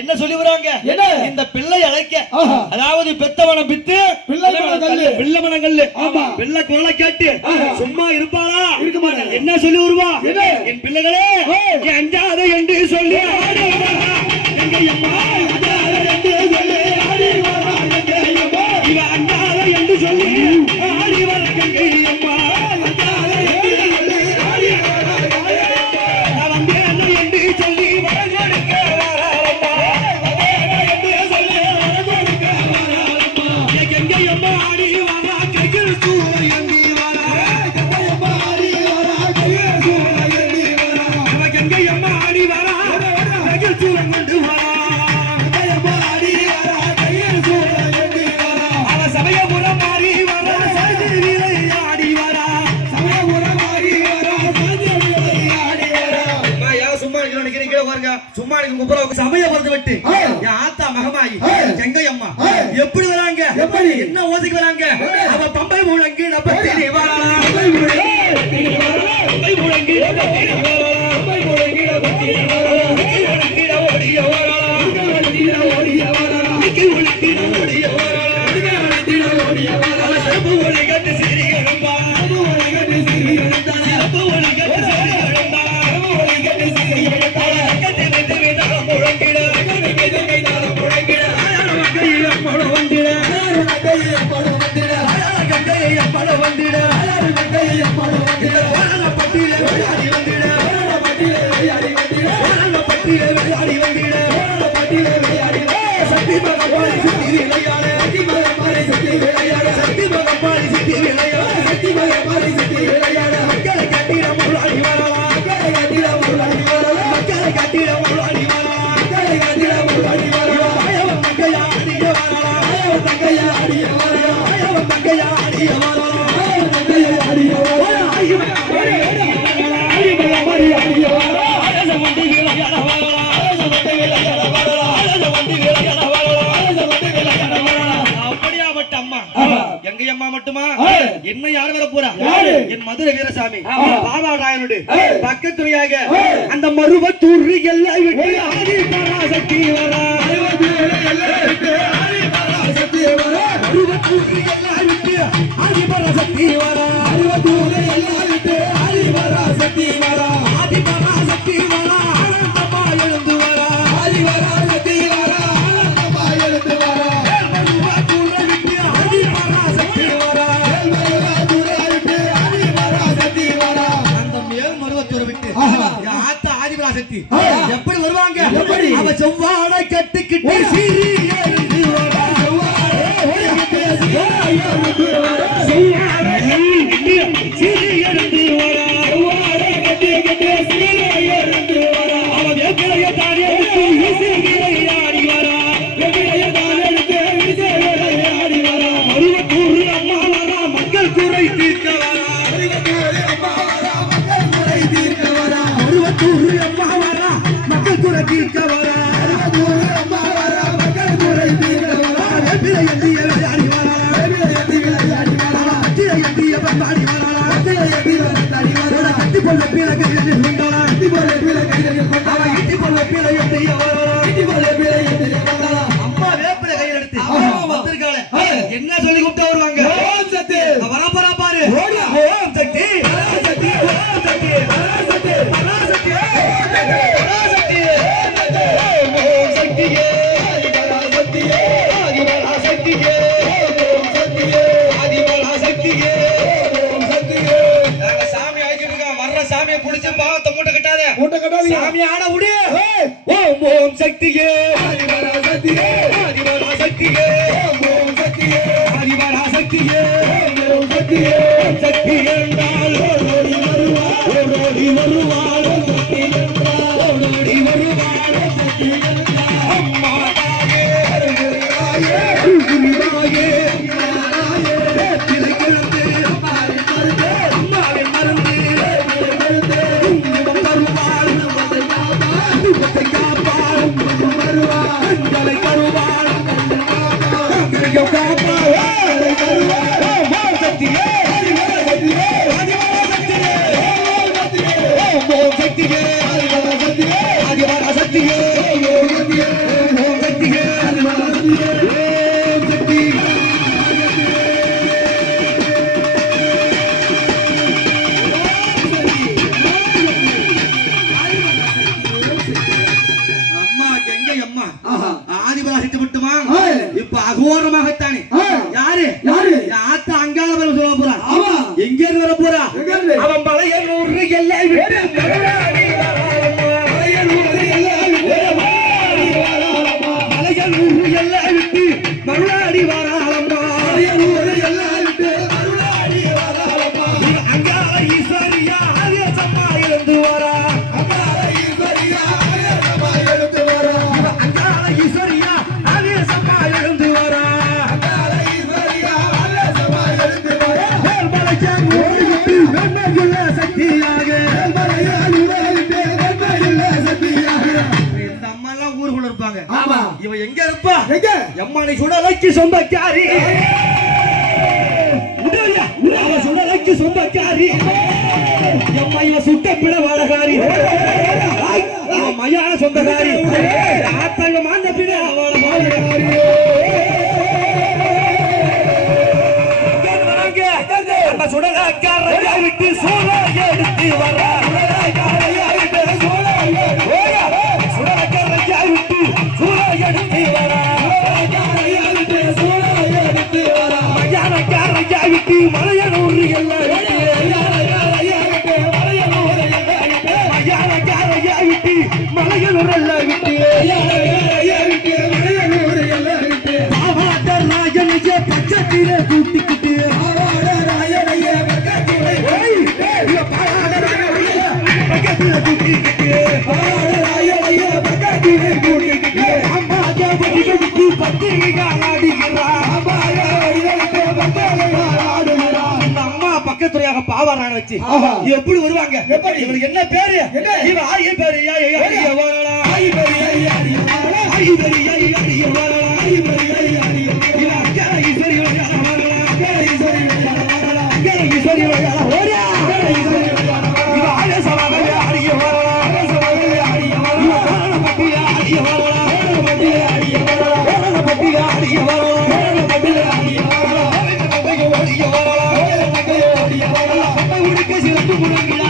என்ன சொல்லி வராங்க? இந்த பிள்ளை அழைக்க, அதாவது பெத்தவனம் பித்து பிள்ளைமனம் கல்லு, பிள்ளை குரலை கேட்டு சும்மா இருப்பாளா? என்ன சொல்லி வருவா? என் பிள்ளைகளே அஞ்சாத என்று சொல்லி அஞ்சாத என்று சொல்லி ஆடி வர கங்கையம்மா சும்மா சமய பொறுத்து விட்டு என் ஆத்தா மகமாயி கங்கையம்மா எப்படி வராங்க? என்ன ஓசைக்கு வராங்க? அவ பம்பை முழங்கி நப்பத்தி அம்மா மட்டுமா? என்ன யார் வர போறா? என் மதுரை வீரசாமி பாபாராயனுடைய பக்கத்துறையாக அந்த மருவத்தூர் எல்லை விட்டு ஆதி பராசக்தி வரா. மருவத்தூர் எல்லை விட்டு ஆதி பராசக்தி வரா. ஆதி பராசக்தி வரா. ஆதி பராசக்தி வரா. ஆனந்தமா எழுந்து வரா. ஆதி பராசக்தி வரா. ஆனந்தமா எழுந்து வரா. எப்படி வருவாங்க? அவ செவ்வாடை கட்டுக்கிட்டு மக்கள் குறை தீர்க்க வரா. என்ன சொல்லி கூப்பிட்டு வருவாங்க? வரப்போறா பாரு. ஓம் சக்தி சாமியை புடிச்சு பாவத்தை மூட்டை கட்டாத சாமி ஆட விடு. ஓம் ஓம் சக்தியே ஆதிபரா சக்தியே ஆதிபரா சக்தியே ஓம் சக்தியே ஆதிபரா சக்தியே ஓம் சக்தியே சக்தி என்றால் ஓடோடி வருவாள். ஓடோடி வருவாள். சக்தி என்றால் ஓடோடி வருவாள். சக்தி என்றால் அம்மா தாயே அருள்வாயே அருள்வாயே திரை கிழந்து இருந்து வர போறான். ஆமா, எங்க இருந்து வர போறான்? அவன் மலையனூர் எல்லாம் விட்டு மருளாடி வராளம்மா. மலையனூர் எல்லாம் விட்டு மருளாடி வராளம்மா. மலையனூர் எல்லாம் விட்டு மருளாடி வராளம்மா. மலையனூர் எல்லாம் விட்டு மருளாடி வராளம்மா. அங்காள ஈஸ்வரியா ஆவேசமா எழுந்து வரா. அங்காள ஈஸ்வரியா ஆவேசமா எழுந்து வரா. அங்காள ஈஸ்வரியா ஆவேசமா எழுந்து வரா. அங்காள ஈஸ்வரியா ஆவேசமா எழுந்து வரா. மலையான் ஓடிவிட்டு வெண்மையுள்ள சக்தியாக. மலையான் ஓடிவிட்டு வெண்மையுள்ள சக்தியாக. இந்த அம்மா எல்லாம் ஊருக்குள்ள இருப்பாங்க. ஆமா, இவ எங்க இருப்பா? எங்க? எம்மானை சுடலைக்கு சொந்தக்காரி. உடலையா அவ சுடலைக்கு சொந்தக்காரி. எம்மா இவ சுட்ட பிட வாடகாரி. இவ மயான சொந்தக்காரி. ஆத்தாங்க மாந்த பிட அவள வாடகாரி. அந்த சுடலைக்காரையா விட்டு சூழ எடுத்து வரா. சுடலைக்காரையா விட்டு சூழ சுடலைக்காரையா விட்டு சூழ எடுத்து வரா. சுடலைக்காரையா விட்டு சூழ எடுத்து வரா. மயானக்காரையா விட்டு மலையனூர் எல்லாம் விட்டு. மயானக்காரையா விட்டு மலையனூர் எல்லாம் விட்டு. மயானக்காரையா விட்டு மலையனூர் எல்லாம் விட்டு. மயானக்காரையா விட்டு மலையனூர் எல்லாம் விட்டு. ஆவாட ராஜனைய பச்சத்திலே கூட்டிக்கிட்டு. ஆவாட ராஜனைய பக்கத்திலே பாவாட ராஜனைய பக்கத்திலே கூட்டிக்கிட்டு. பாவாட ராஜனைய பக்கத்திலே கூட்டிக்கிட்டு. அம்மா ஜாபதிகளுக்கு பத்திரிகை ஆடுகிறா. அம்மா ஜாபதிகளுக்கு பத்திரிகை ஆடுகிறா. இந்த அம்மா பக்கத்துறையாக பாவாரான வச்சு எப்படி வருவாங்க? இவனுக்கு என்ன பேரு? இவன் ஆரிய பேரு வரலா. ஆரி பேரு ஆரி பேரு வரலா. ஆரி பேரு இவன் அக்கார ஈஸ்வரி வரலா. ஈஸ்வரி வரலா. ஈஸ்வரி வரலா. ஓடியா இவன் ஆவேசமாக ஆரிய வரலா. ஆவேசமாக ஆரிய வரலா. இவன் காரணப்பட்டிய ஆரிய வரலா. காரணப்பட்டிய ஆரிய வரலா. காரணப்பட்டிய ஆரிய வரலா. காரணப்பட்டிய ஆரிய வரலா. ஆரிய வரலா. ஆரிய வரலா. ஆரிய வரலா. உடுக்க சிறப்பு முழங்கில